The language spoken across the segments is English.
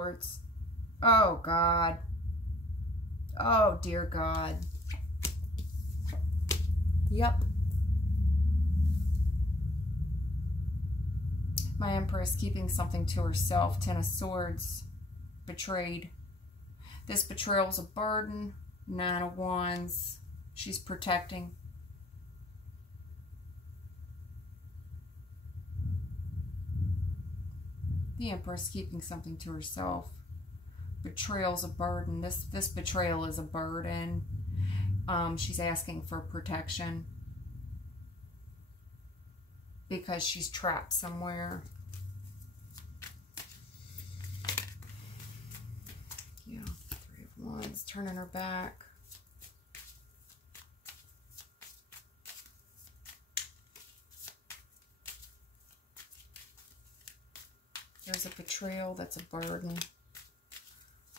Swords. Oh, God. Oh, dear God. Yep. My Empress keeping something to herself. Ten of Swords. Betrayed. This betrayal is a burden. Nine of Wands. She's protecting. The Empress keeping something to herself. Betrayal's a burden. This betrayal is a burden. She's asking for protection because she's trapped somewhere. Yeah, Three of Wands, turning her back. There's a betrayal that's a burden.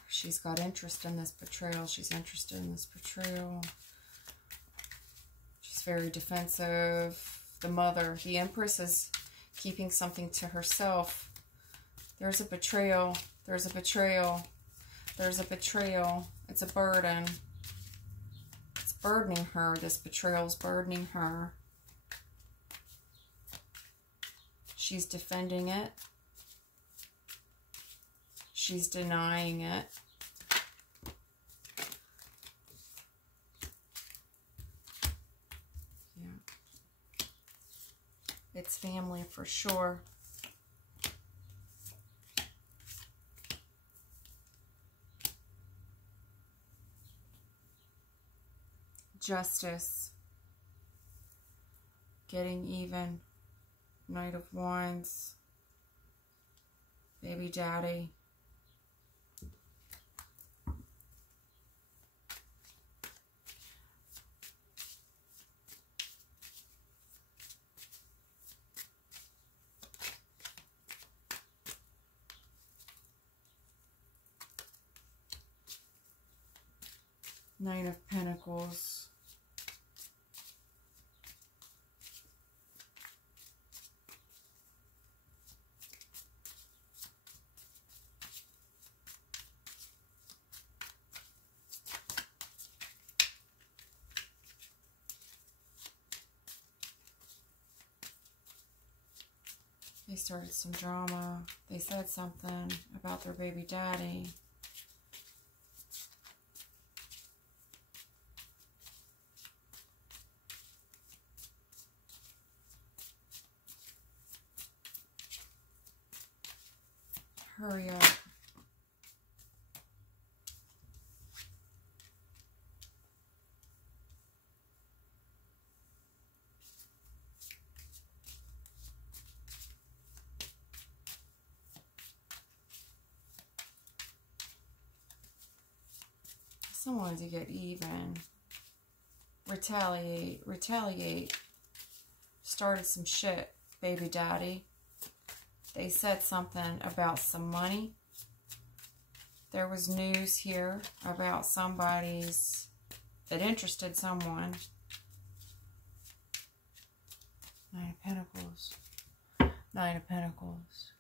She's got interest in this betrayal. She's interested in this betrayal. She's very defensive. The mother, the Empress is keeping something to herself. There's a betrayal. There's a betrayal. There's a betrayal. It's a burden. It's burdening her. This betrayal is burdening her. She's defending it. She's denying it. Yeah. It's family for sure. Justice. Getting even. Knight of Wands. Baby daddy. Nine of Pentacles. They started some drama. They said something about their baby daddy. Hurry up. Someone to get even. Retaliate. Retaliate. Started some shit, baby daddy. They said something about some money. There was news here about somebody's that interested someone. Nine of Pentacles. Nine of Pentacles.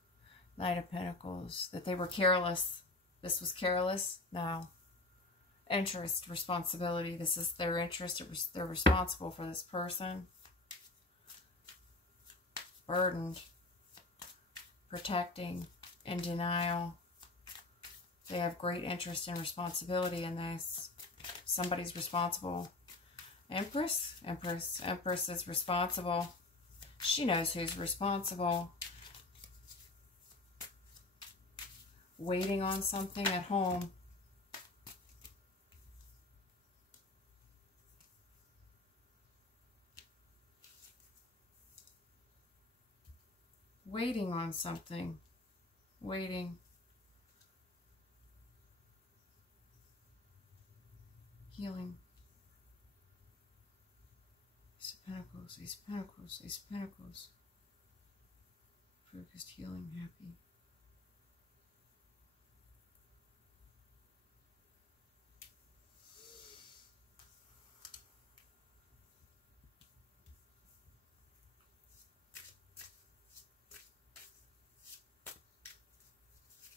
Nine of Pentacles. That they were careless. This was careless? No. Interest, responsibility. This is their interest. They're responsible for this person. Burdened. Protecting, in denial. They have great interest and responsibility in this. Somebody's responsible. Empress? Empress is responsible. She knows who's responsible. Waiting on something at home. Waiting on something. Waiting. Healing. Ace of Pentacles, Ace of Pentacles, Ace of Pentacles. Focused, healing, happy.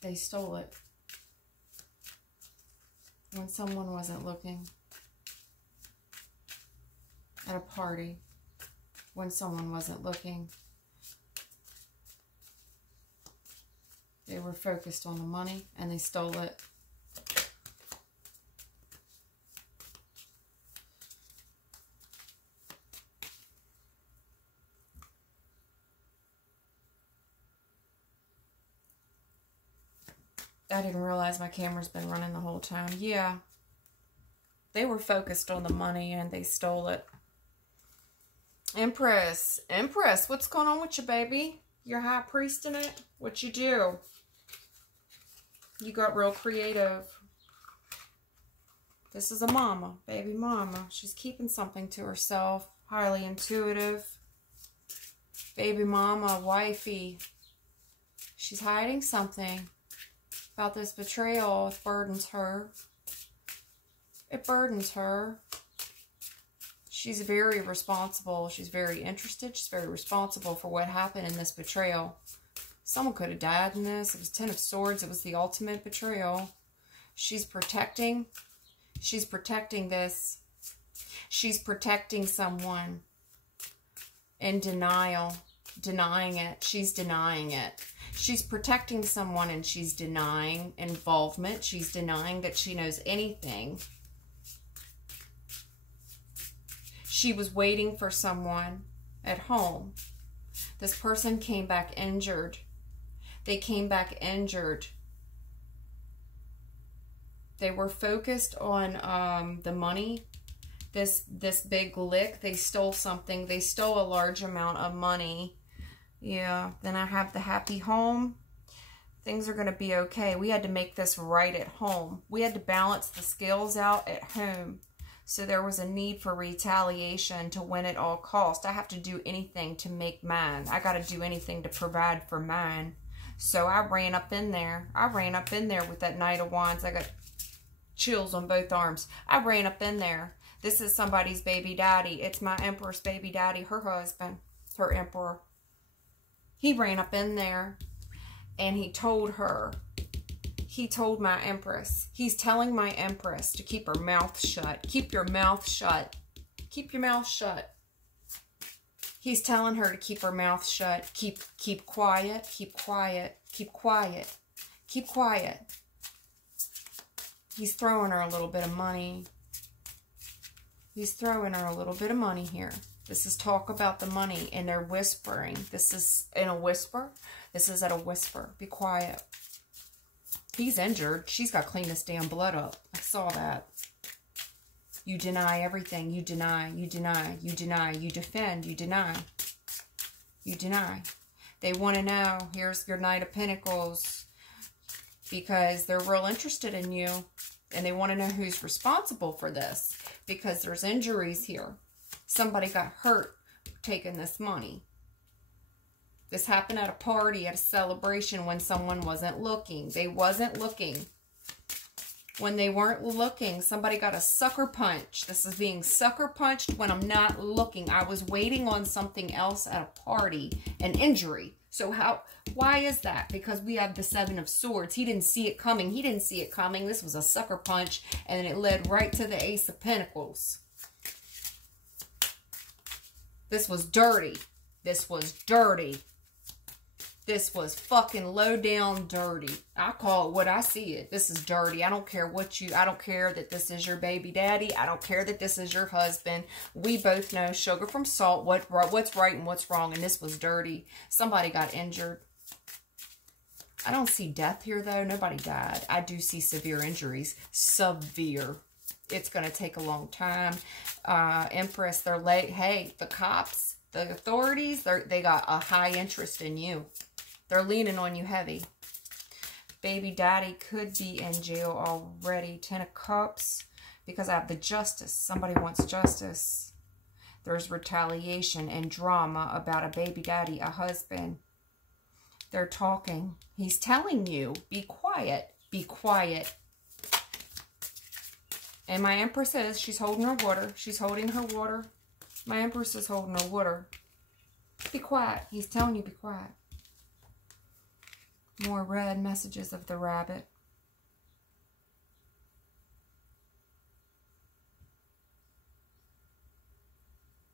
They stole it. when someone wasn't looking. At a party, when someone wasn't looking. They were focused on the money and they stole it. I didn't realize my camera's been running the whole time. Yeah. They were focused on the money and they stole it. Empress. Empress, what's going on with you, baby? You're high priest in it? What you do? You got real creative. This is a mama, baby mama. She's keeping something to herself. Highly intuitive. Baby mama, wifey. She's hiding something about this betrayal. It burdens her. It burdens her. She's very responsible. She's very interested. She's very responsible for what happened in this betrayal. Someone could have died in this. It was 10 of Swords. It was the ultimate betrayal. She's protecting. She's protecting this. She's protecting someone in denial. Denying it. She's denying it. She's protecting someone and she's denying involvement. She's denying that she knows anything. She was waiting for someone at home. This person came back injured. They came back injured. They were focused on the money. This big lick. They stole something. They stole a large amount of money. Yeah. Then I have the happy home. Things are going to be okay. We had to make this right at home. We had to balance the scales out at home. So there was a need for retaliation to win at all cost. I have to do anything to make mine. I got to do anything to provide for mine. So I ran up in there. I ran up in there with that Knight of Wands. I got chills on both arms. I ran up in there. This is somebody's baby daddy. It's my Empress baby daddy, her husband, her Emperor. He ran up in there and he told her. He told my Empress. He's telling my Empress to keep her mouth shut. Keep your mouth shut. Keep your mouth shut. He's telling her to keep her mouth shut. Keep quiet. Keep quiet. Keep quiet. Keep quiet. He's throwing her a little bit of money. He's throwing her a little bit of money here. This is talk about the money, and they're whispering. This is in a whisper. This is at a whisper. Be quiet. He's injured. She's got to clean this damn blood up. I saw that. You deny everything. You deny. You deny. You deny. You defend. You deny. You deny. They want to know. Here's your Knight of Pentacles. Because they're real interested in you. And they want to know who's responsible for this. Because there's injuries here. Somebody got hurt taking this money. This happened at a party, at a celebration when someone wasn't looking. They wasn't looking. When they weren't looking, somebody got a sucker punch. This is being sucker punched when I'm not looking. I was waiting on something else at a party. An injury. So why is that? Because we have the Seven of Swords. He didn't see it coming. He didn't see it coming. This was a sucker punch. And it led right to the Ace of Pentacles. This was dirty. This was dirty. This was fucking low down dirty. I call it what I see it. This is dirty. I don't care I don't care that this is your baby daddy. I don't care that this is your husband. We both know sugar from salt, what's right and what's wrong. And this was dirty. Somebody got injured. I don't see death here though. Nobody died. I do see severe injuries. Severe. It's going to take a long time. Empress, they're late. Hey, the cops, the authorities, they got a high interest in you. They're leaning on you heavy. Baby daddy could be in jail already. 10 of Cups. Because I have the Justice. Somebody wants justice. There's retaliation and drama about a baby daddy, a husband. They're talking. He's telling you, be quiet. Be quiet. And my Empress is, she's holding her water. She's holding her water. My Empress is holding her water. Be quiet. He's telling you, be quiet. More red messages of the rabbit.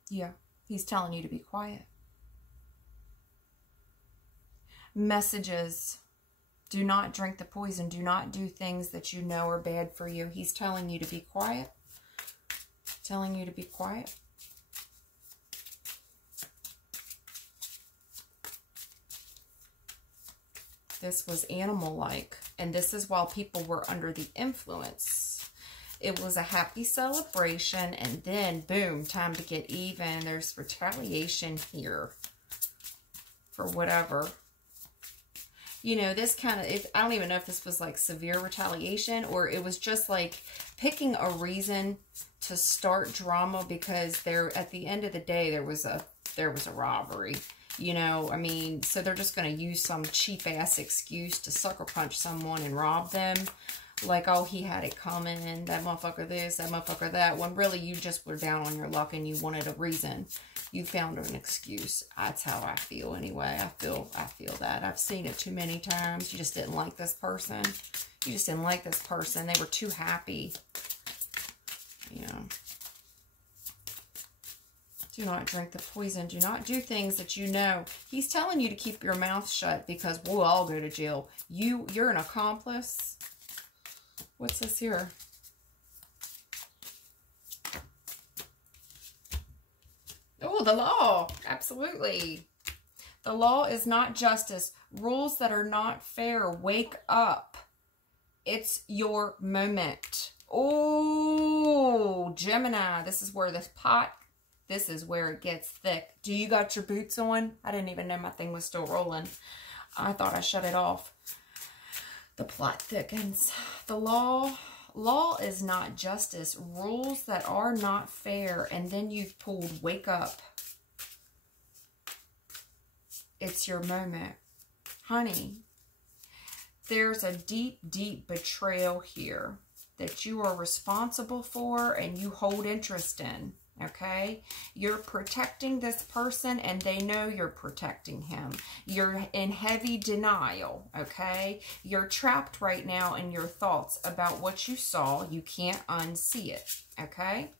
Yeah, he's telling you to be quiet. Messages. Do not drink the poison. Do not do things that you know are bad for you. He's telling you to be quiet. Telling you to be quiet. This was animal-like. And this is while people were under the influence. It was a happy celebration. And then, boom, time to get even. There's retaliation here. For whatever. You know, this kind of, I don't even know if this was like severe retaliation or it was just like picking a reason to start drama because there, at the end of the day, there was a robbery. You know, I mean, so they're just going to use some cheap ass excuse to sucker punch someone and rob them. Like, oh, he had it coming, that motherfucker this, that motherfucker that. When really you just were down on your luck and you wanted a reason. You found an excuse. That's how I feel anyway. I feel that. I've seen it too many times. You just didn't like this person. You just didn't like this person. They were too happy. You know. Do not drink the poison. Do not do things that you know. He's telling you to keep your mouth shut because we'll all go to jail. You're an accomplice. What's this here? Oh, the law. Absolutely. The law is not justice. Rules that are not fair. Wake up. It's your moment. Oh, Gemini. This is where this is where it gets thick. Do you got your boots on? I didn't even know my thing was still rolling. I thought I shut it off. The plot thickens. The law is not justice. Rules that are not fair. And then you've pulled wake up. It's your moment. Honey, there's a deep, deep betrayal here that you are responsible for and you hold interest in. Okay, you're protecting this person and they know you're protecting him. You're in heavy denial. Okay, you're trapped right now in your thoughts about what you saw. You can't unsee it. Okay,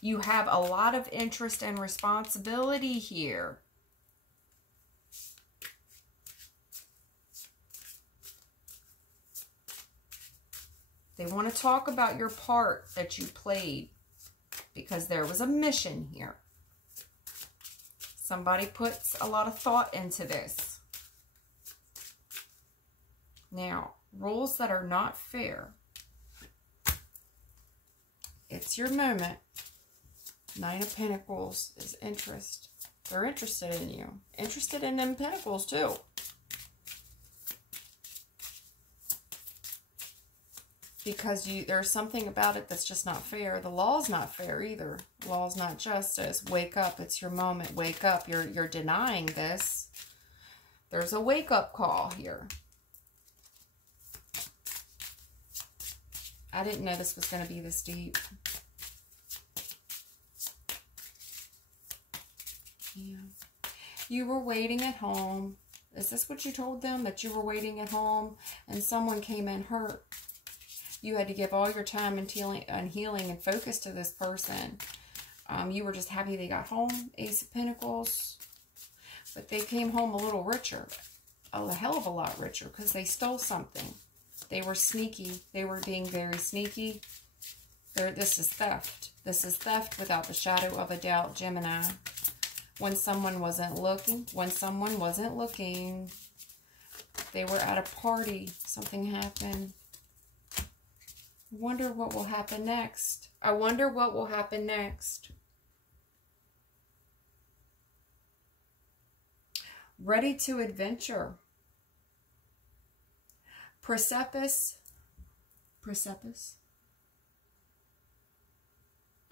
you have a lot of interest and responsibility here. They want to talk about your part that you played. Because there was a mission here. Somebody puts a lot of thought into this. Now, rules that are not fair. It's your moment. Nine of Pentacles is interest. They're interested in you. Interested in them pentacles too. Because there's something about it that's just not fair. The law's not fair either. The law's not justice. Wake up. It's your moment. Wake up. You're denying this. There's a wake-up call here. I didn't know this was going to be this deep. Yeah. You were waiting at home. Is this what you told them? That you were waiting at home and someone came in hurt? You had to give all your time and healing and focus to this person. You were just happy they got home. Ace of Pentacles. But they came home a little richer. A hell of a lot richer because they stole something. They were sneaky. They were being very sneaky. This is theft. This is theft without the shadow of a doubt, Gemini. When someone wasn't looking. When someone wasn't looking. They were at a party. Something happened. I wonder what will happen next. I wonder what will happen next. Ready to adventure. Precipice.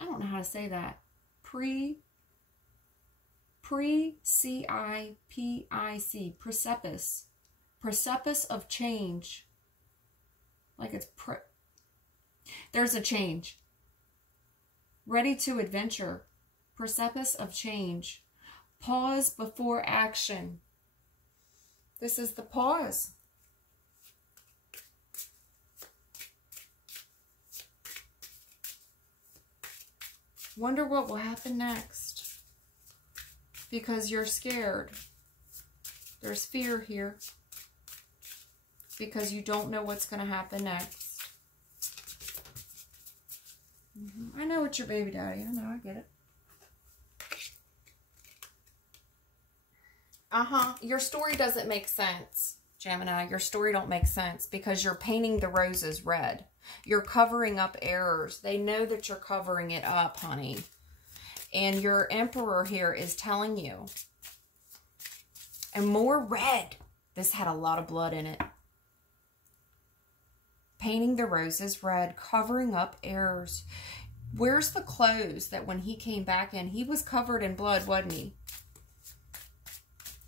I don't know how to say that. C-I-P-I-C. Precipice. Precipice of change. Like it's there's a change. Ready to adventure. Precipice of change. Pause before action. This is the pause. Wonder what will happen next. Because you're scared. There's fear here. Because you don't know what's going to happen next. I know it's your baby daddy. I know, I get it. Your story doesn't make sense, Gemini. Your story don't make sense because you're painting the roses red. You're covering up errors. They know that you're covering it up, honey. And your Emperor here is telling you. And more red. This had a lot of blood in it. Painting the roses red, covering up errors. Where's the clothes that when he came back in, he was covered in blood, wasn't he?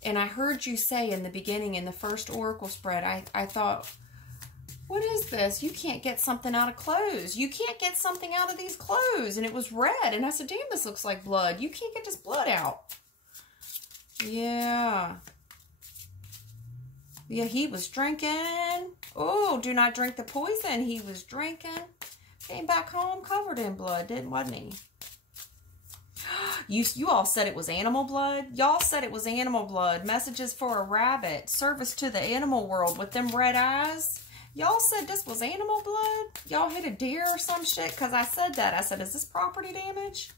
And I heard you say in the beginning, in the first oracle spread, I thought, what is this? You can't get something out of clothes. You can't get something out of these clothes. And it was red. And I said, damn, this looks like blood. You can't get this blood out. Yeah. Yeah, he was drinking. Oh, do not drink the poison. He was drinking. Came back home covered in blood, wasn't he? You all said it was animal blood. Y'all said it was animal blood. Messages for a rabbit. Service to the animal world with them red eyes. Y'all said this was animal blood. Y'all hit a deer or some shit because I said that. I said, is this property damage?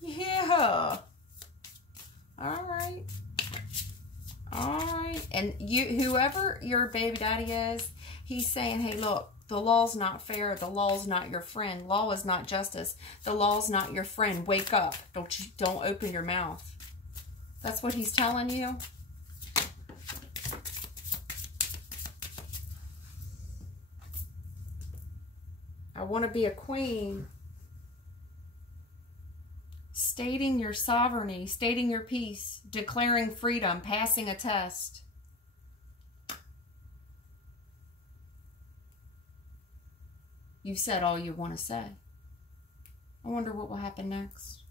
Yeah. All right. All right. And whoever your baby daddy is, he's saying, hey, look. The law's not fair. The law's not your friend. Law is not justice. The law's not your friend. Wake up. Don't open your mouth. That's what he's telling you. I want to be a queen. Stating your sovereignty, stating your peace, declaring freedom, passing a test. You said all you want to say. I wonder what will happen next.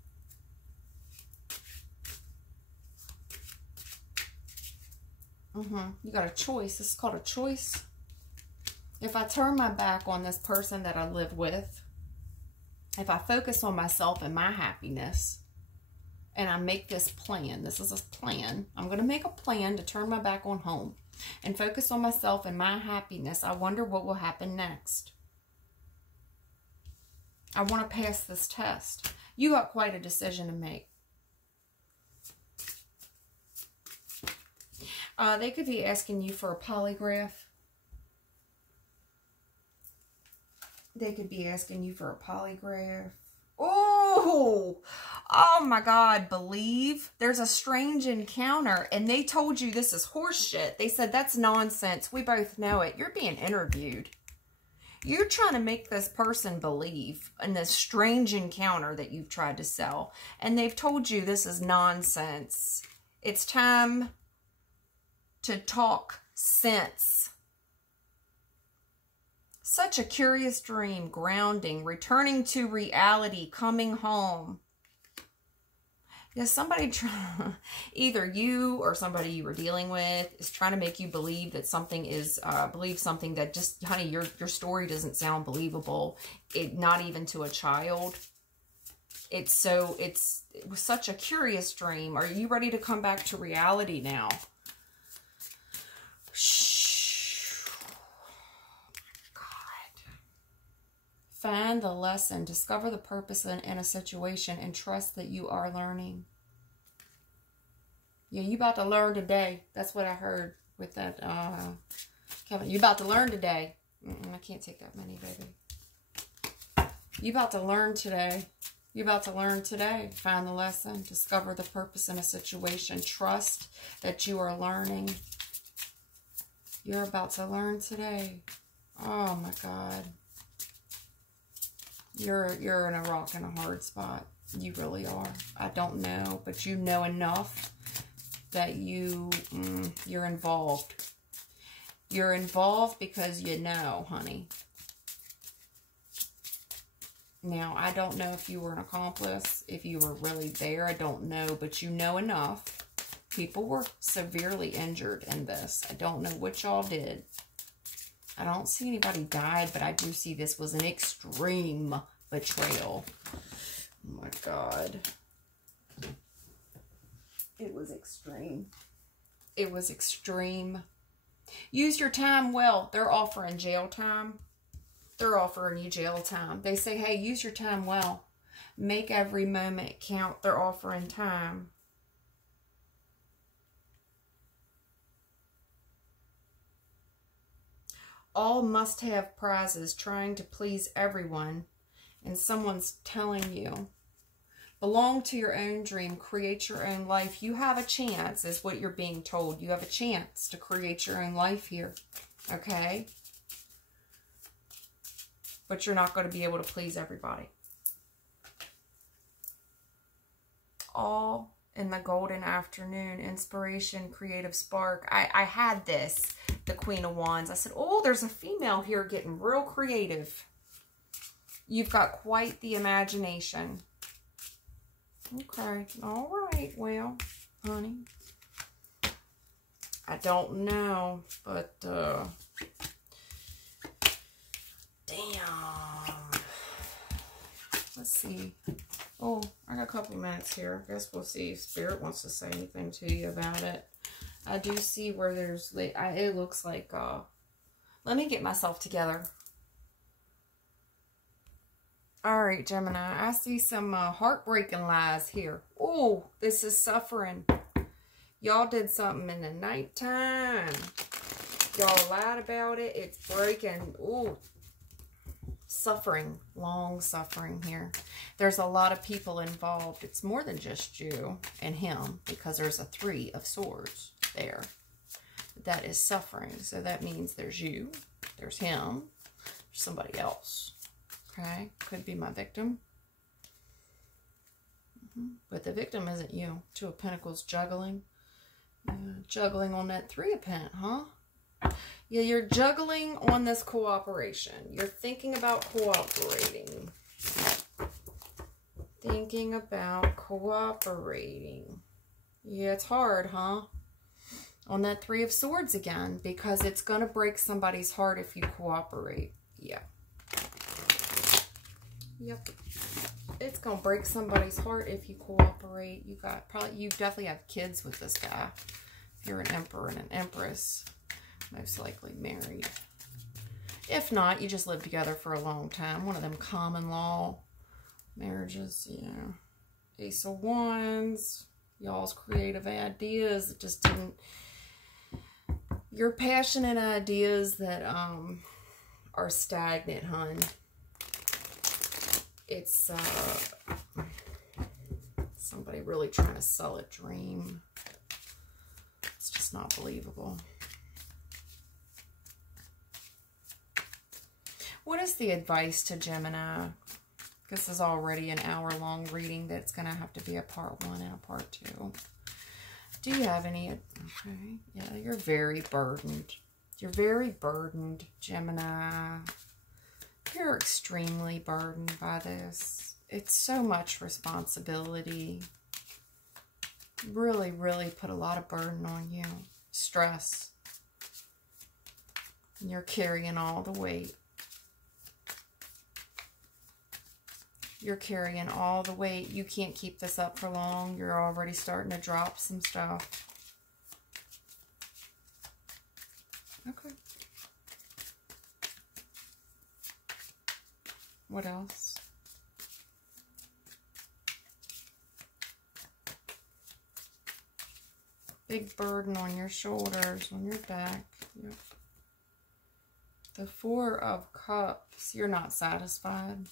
You got a choice. This is called a choice. If I turn my back on this person that I live with, if I focus on myself and my happiness, and I make this plan, this is a plan. I'm going to make a plan to turn my back on home and focus on myself and my happiness. I wonder what will happen next. I want to pass this test. You got quite a decision to make. They could be asking you for a polygraph. They could be asking you for a polygraph. Oh my God, believe. There's a strange encounter. And they told you this is horse shit. They said that's nonsense. We both know it. You're being interviewed. You're trying to make this person believe in this strange encounter that you've tried to sell. And they've told you this is nonsense. It's time to talk sense. Such a curious dream, grounding, returning to reality, coming home. Yeah, somebody, either you or somebody you were dealing with is trying to make you believe that something is, believe something that just, honey, your story doesn't sound believable. Not even to a child. It was such a curious dream. Are you ready to come back to reality now? Shh. God. Find the lesson. Discover the purpose in a situation and trust that you are learning. Yeah, you about to learn today. That's what I heard with that, Kevin. You about to learn today. I can't take that many, baby. You about to learn today. You about to learn today. Find the lesson. Discover the purpose in a situation. Trust that you are learning. You're about to learn today. Oh my God. You're in a rock and a hard spot. You really are. I don't know, but you know enough that you're involved. You're involved because you know, honey. Now, I don't know if you were an accomplice, if you were really there. I don't know, but you know enough. People were severely injured in this. I don't know what y'all did. I don't see anybody died, but I do see this was an extreme betrayal. Oh my God. It was extreme. It was extreme. Use your time well. They're offering jail time. They're offering you jail time. They say, hey, use your time well. Make every moment count. They're offering time. All must have prizes, trying to please everyone. And someone's telling you, belong to your own dream, create your own life. You have a chance, is what you're being told. You have a chance to create your own life here. Okay? But you're not going to be able to please everybody. All in the golden afternoon. Inspiration, creative spark. I had this, the Queen of Wands. I said, oh, there's a female here getting real creative. You've got quite the imagination. Okay. All right. Well, honey, I don't know, but damn. Let's see. Oh, I got a couple minutes here. I guess we'll see if Spirit wants to say anything to you about it. I do see where there's, it looks like, let me get myself together. All right, Gemini, I see some heartbreaking lies here. Oh, this is suffering. Y'all did something in the nighttime. Y'all lied about it. It's breaking. Ooh. Suffering, long suffering here. There's a lot of people involved. It's more than just you and him, because there's a 3 of Swords there. That is suffering. So that means there's you, there's him, there's somebody else. Okay, could be my victim. But the victim isn't you. 2 of Pentacles juggling. Juggling on that 3 of Pentacles, huh? Yeah, you're juggling on this cooperation. You're thinking about cooperating. Thinking about cooperating. Yeah, it's hard, huh? On that 3 of Swords again, because it's going to break somebody's heart if you cooperate. Yeah. Yep. It's going to break somebody's heart if you cooperate. You definitely have kids with this guy. If you're an Emperor and an Empress. Most likely married. If not, you just live together for a long time. One of them common law marriages, yeah. Ace of Wands. Y'all's creative ideas that just didn't... Your passionate ideas that are stagnant, hun. It's somebody really trying to sell a dream. It's just not believable. What is the advice to Gemini? This is already an hour-long reading that's going to have to be a part 1 and a part 2. Do you have any? Okay. Yeah, you're very burdened. You're very burdened, Gemini. You're extremely burdened by this. It's so much responsibility. Really, really put a lot of burden on you. Stress. And you're carrying all the weight. You're carrying all the weight. You can't keep this up for long. You're already starting to drop some stuff. Okay. What else? Big burden on your shoulders, on your back. Yep. The 4 of Cups. You're not satisfied.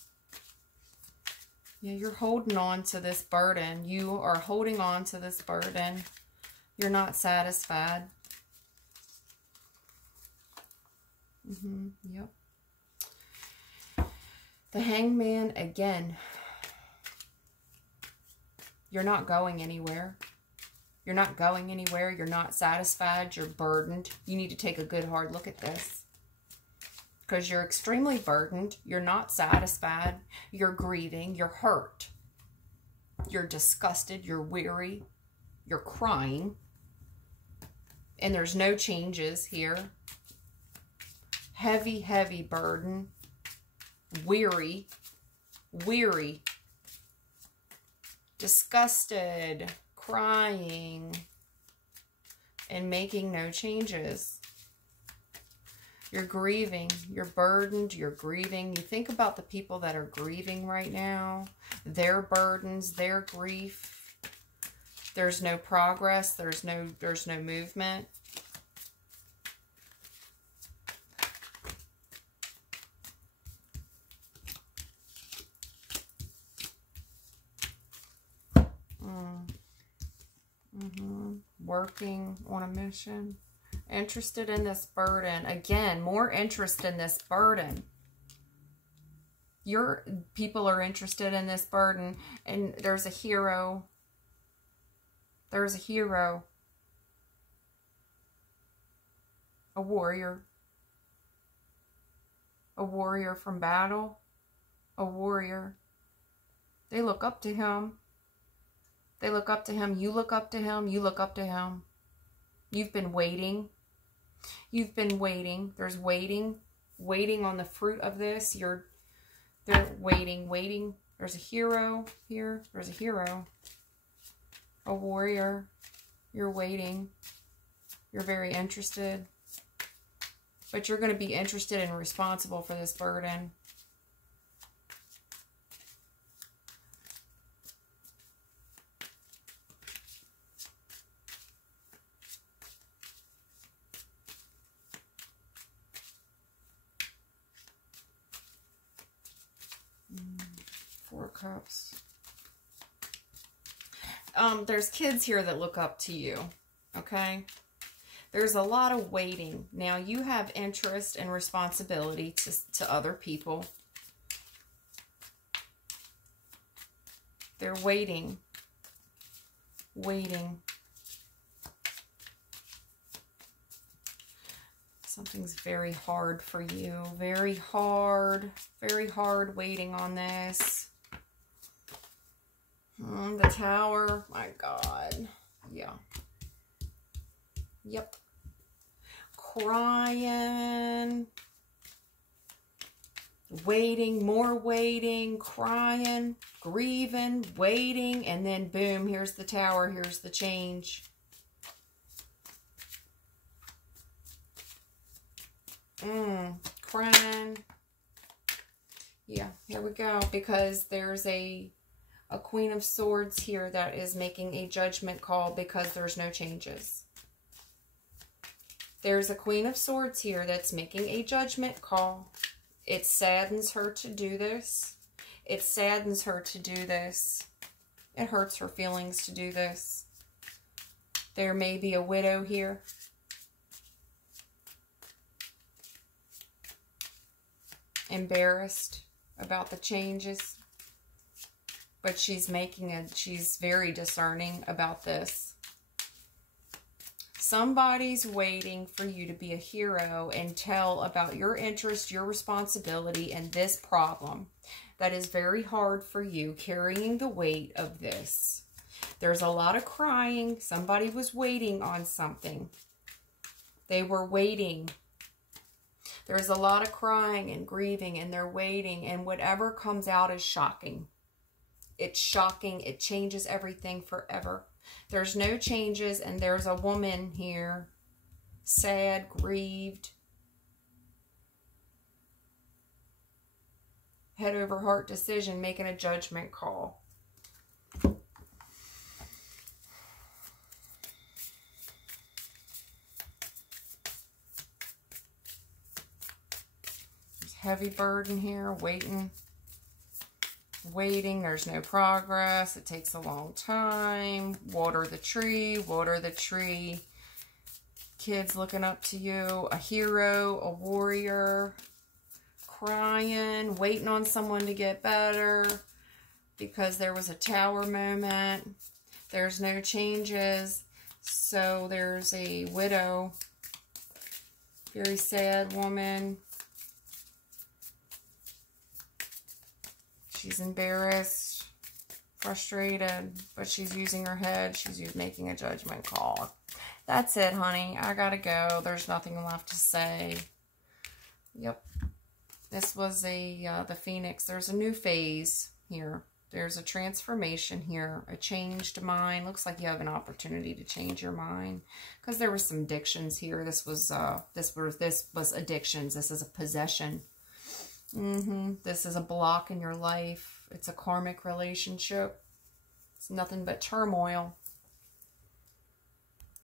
Yeah, you're holding on to this burden. You are holding on to this burden. You're not satisfied. Yep. The Hangman again. You're not going anywhere. You're not going anywhere. You're not satisfied. You're burdened. You need to take a good hard look at this. Because you're extremely burdened. You're not satisfied. You're grieving. You're hurt. You're disgusted. You're weary. You're crying. And there's no changes here. Heavy, heavy burden. Weary. Weary. disgusted, crying, and making no changes. You're grieving, you're burdened, you're grieving. You think about the people that are grieving right now, their burdens, their grief. There's no progress, there's no movement. Working on a mission. Interested in this burden. Again, more interest in this burden. Your people are interested in this burden. And there's a hero. There's a hero. A warrior. A warrior from battle. A warrior. They look up to him. They look up to him. You look up to him. You look up to him. You've been waiting. You've been waiting. There's waiting. Waiting on the fruit of this. They're waiting. There's a hero here. There's a hero. A warrior. You're waiting. You're very interested. But you're going to be interested and responsible for this burden. Four Cups. There's kids here that look up to you, okay? There's a lot of waiting. Now, you have interest and responsibility to other people. They're waiting. Waiting. Something's very hard for you. Very hard waiting on this. The Tower. My God. Yeah. Yep. Crying. Waiting. More waiting. Crying. Grieving. Waiting. And then boom. Here's the Tower. Here's the change. Crying. Yeah, here we go. Because there's a Queen of Swords here that is making a judgment call because there's no changes. There's a Queen of Swords here that's making a judgment call. It saddens her to do this. It saddens her to do this. It hurts her feelings to do this. There may be a widow here. Embarrassed about the changes. But she's very discerning about this. Somebody's waiting for you to be a hero and tell about your interest, your responsibility, and this problem that is very hard for you, carrying the weight of this. There's a lot of crying. Somebody was waiting on something. They were waiting. There's a lot of crying and grieving, and they're waiting, and whatever comes out is shocking. It's shocking. It changes everything forever. There's no changes, and there's a woman here, sad, grieved, head over heart decision, making a judgment call. There's heavy burden here, waiting. Waiting, there's no progress, it takes a long time. Water the tree, water the tree. Kids looking up to you, a hero, a warrior, crying, waiting on someone to get better because there was a Tower moment. There's no changes, so there's a widow, very sad woman. She's embarrassed, frustrated, but she's using her head. She's making a judgment call. That's it, honey. I gotta go. There's nothing left to say. Yep. This was the Phoenix. There's a new phase here. There's a transformation here, a changed mind. Looks like you have an opportunity to change your mind because there were some addictions here. This was addictions. This is a possession. This is a block in your life. It's a karmic relationship. It's nothing but turmoil.